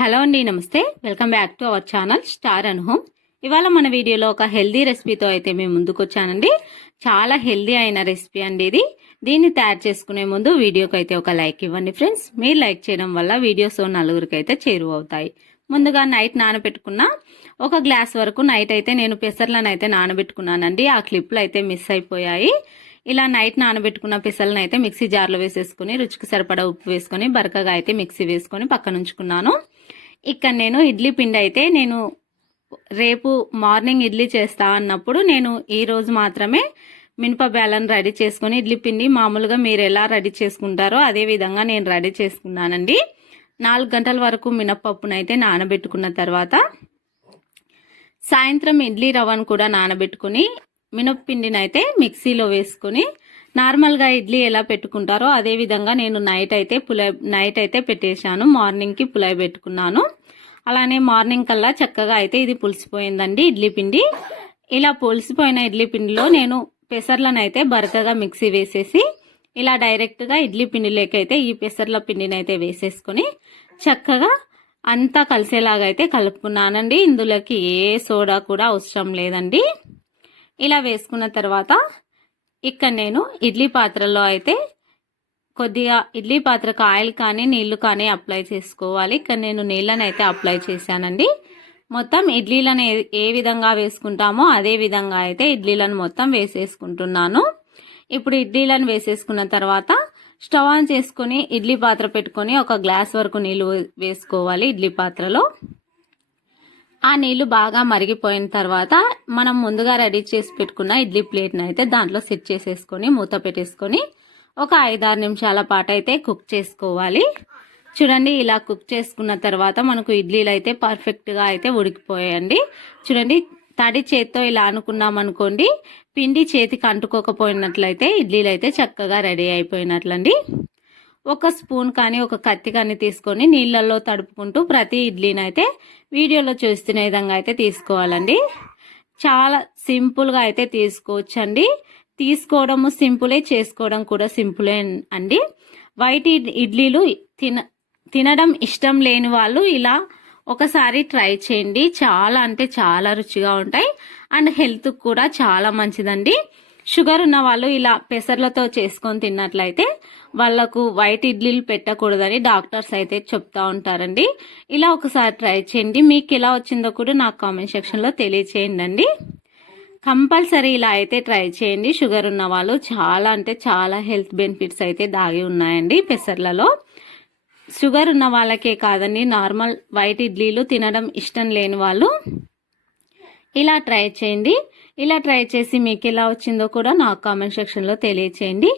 Hello అండి నమస్తే. Welcome back to our channel star and home. ఇవాళ మన వీడియోలో ఒక హెల్దీ రెసిపీతో అయితే మేము ముందుకు వచ్చానండి చాలా హెల్దీ అయిన రెసిపీ అండి ఇది. దీన్ని తయారు చేసుకునే ముందు వీడియోకి అయితే ఒక లైక్ ఇవ్వండి ఫ్రెండ్స్. మీరు లైక్ చేయడం వల్ల వీడియోస్ నలుగురికి అయితే చేరువవుతాయి. ముందుగా నైట్ నానబెట్టుకున్న ఒక గ్లాస్ వరకు నైట్ అయితే నేను పెసర్లను అయితే నానబెట్టుకున్నానండి. ఆ క్లిప్లు అయితే మిస్ అయిపోయాయి. ఇలా నైట్ నానబెట్టుకున్న పెసలను అయితే మిక్సీ జార్లో వేసేసుకుని రుచికి సరిపడా ఉప్పు వేసుకొని బరకగా అయితే మిక్సీ వేసుకొని పక్కన ఉంచుకున్నాను. ఇక్కడ నేను ఇడ్లీ పిండి అయితే నేను రేపు మార్నింగ్ ఇడ్లీ చేస్తా అన్నప్పుడు నేను ఈ రోజు మాత్రమే మినప బేలను రెడీ చేసుకొని ఇడ్లీ పిండి మామూలుగా మీరు ఎలా రెడీ చేసుకుంటారో అదే విధంగా నేను రెడీ చేసుకున్నానండి. నాలుగు గంటల వరకు మినప్పప్పునైతే నానబెట్టుకున్న తర్వాత సాయంత్రం ఇడ్లీ రవ్వను కూడా నానబెట్టుకుని మినప్పిండిని అయితే మిక్సీలో వేసుకొని నార్మల్గా ఇడ్లీ ఎలా పెట్టుకుంటారో అదే విధంగా నేను నైట్ అయితే పులై నైట్ అయితే పెట్టేశాను. మార్నింగ్కి పులై పెట్టుకున్నాను. అలానే మార్నింగ్ కల్లా చక్కగా అయితే ఇది పులిసిపోయిందండి ఇడ్లీ పిండి. ఇలా పులిసిపోయిన ఇడ్లీ పిండిలో నేను పెసర్లను అయితే బరకగా మిక్సీ వేసేసి ఇలా డైరెక్ట్గా ఇడ్లీ పిండిలోకైతే ఈ పెసర్ల పిండిని అయితే వేసేసుకొని చక్కగా అంతా కలిసేలాగా అయితే కలుపుకున్నానండి. ఇందులోకి ఏ సోడా కూడా అవసరం లేదండి. ఇలా వేసుకున్న తర్వాత ఇక్కడ నేను ఇడ్లీ పాత్రలో అయితే కొద్దిగా ఇడ్లీ పాత్రకు ఆయిల్ కానీ నీళ్ళు కానీ అప్లై చేసుకోవాలి. ఇక్కడ నేను నీళ్ళని అయితే అప్లై చేశానండి. మొత్తం ఇడ్లీలను ఏ విధంగా వేసుకుంటామో అదే విధంగా అయితే ఇడ్లీలను మొత్తం వేసేసుకుంటున్నాను. ఇప్పుడు ఇడ్లీలను వేసేసుకున్న తర్వాత స్టవ్ ఆన్ చేసుకుని ఇడ్లీ పాత్ర పెట్టుకొని ఒక గ్లాస్ వరకు నీళ్ళు వేసుకోవాలి ఇడ్లీ పాత్రలో. ఆ నీళ్ళు బాగా మరిగిపోయిన తర్వాత మనం ముందుగా రెడీ చేసి పెట్టుకున్న ఇడ్లీ ప్లేట్ని అయితే దాంట్లో సెట్ చేసేసుకొని మూత పెట్టేసుకొని ఒక ఐదారు నిమిషాల పాటు అయితే కుక్ చేసుకోవాలి. చూడండి ఇలా కుక్ చేసుకున్న తర్వాత మనకు ఇడ్లీలు అయితే పర్ఫెక్ట్గా అయితే ఉడికిపోయాయండి. చూడండి తడి చేత్తో ఇలా అనుకున్నాం అనుకోండి పిండి చేతికి అంటుకోకపోయినట్లయితే ఇడ్లీలు అయితే చక్కగా రెడీ అయిపోయినట్లండి. ఒక స్పూన్ కానీ ఒక కత్తి కానీ తీసుకొని నీళ్ళల్లో తడుపుకుంటూ ప్రతి ఇడ్లీని అయితే వీడియోలో చూస్తున్న విధంగా అయితే తీసుకోవాలండి. చాలా సింపుల్గా అయితే తీసుకోవచ్చండి. తీసుకోవడము సింపులే చేసుకోవడం కూడా సింపులే అండి. వైట్ ఇడ్లీలు తిన తినడం ఇష్టం లేని వాళ్ళు ఇలా ఒకసారి ట్రై చేయండి. చాలా అంటే చాలా రుచిగా ఉంటాయి. అండ్ హెల్త్కి కూడా చాలా మంచిదండి. షుగర్ ఉన్న వాళ్ళు ఇలా పెసర్లతో చేసుకొని తిన్నట్లయితే వాళ్ళకు వైట్ ఇడ్లీలు పెట్టకూడదని డాక్టర్స్ అయితే చెప్తా ఉంటారండి. ఇలా ఒకసారి ట్రై చేయండి. మీకు ఎలా వచ్చిందో కూడా నాకు కామెంట్ సెక్షన్లో తెలియచేయండి అండి కంపల్సరీ ఇలా అయితే ట్రై చేయండి. షుగర్ ఉన్న వాళ్ళు చాలా అంటే చాలా హెల్త్ బెనిఫిట్స్ అయితే దాగి ఉన్నాయండి పెసర్లలో. షుగర్ ఉన్న వాళ్ళకే కాదండి నార్మల్ వైట్ ఇడ్లీలు తినడం ఇష్టం లేని వాళ్ళు ఇలా ట్రై చేయండి. ఇలా ట్రై చేసి మీకు ఎలా వచ్చిందో కూడా నాకు కామెంట్ సెక్షన్లో తెలియచేయండి.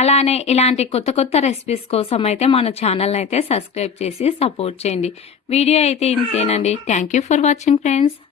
అలానే ఇలాంటి కొత్త కొత్త రెసిపీస్ కోసం అయితే మన ఛానల్ అయితే సబ్స్క్రైబ్ చేసి సపోర్ట్ చేయండి. వీడియో అయితే ఇంతేనండి. Thank for watching friends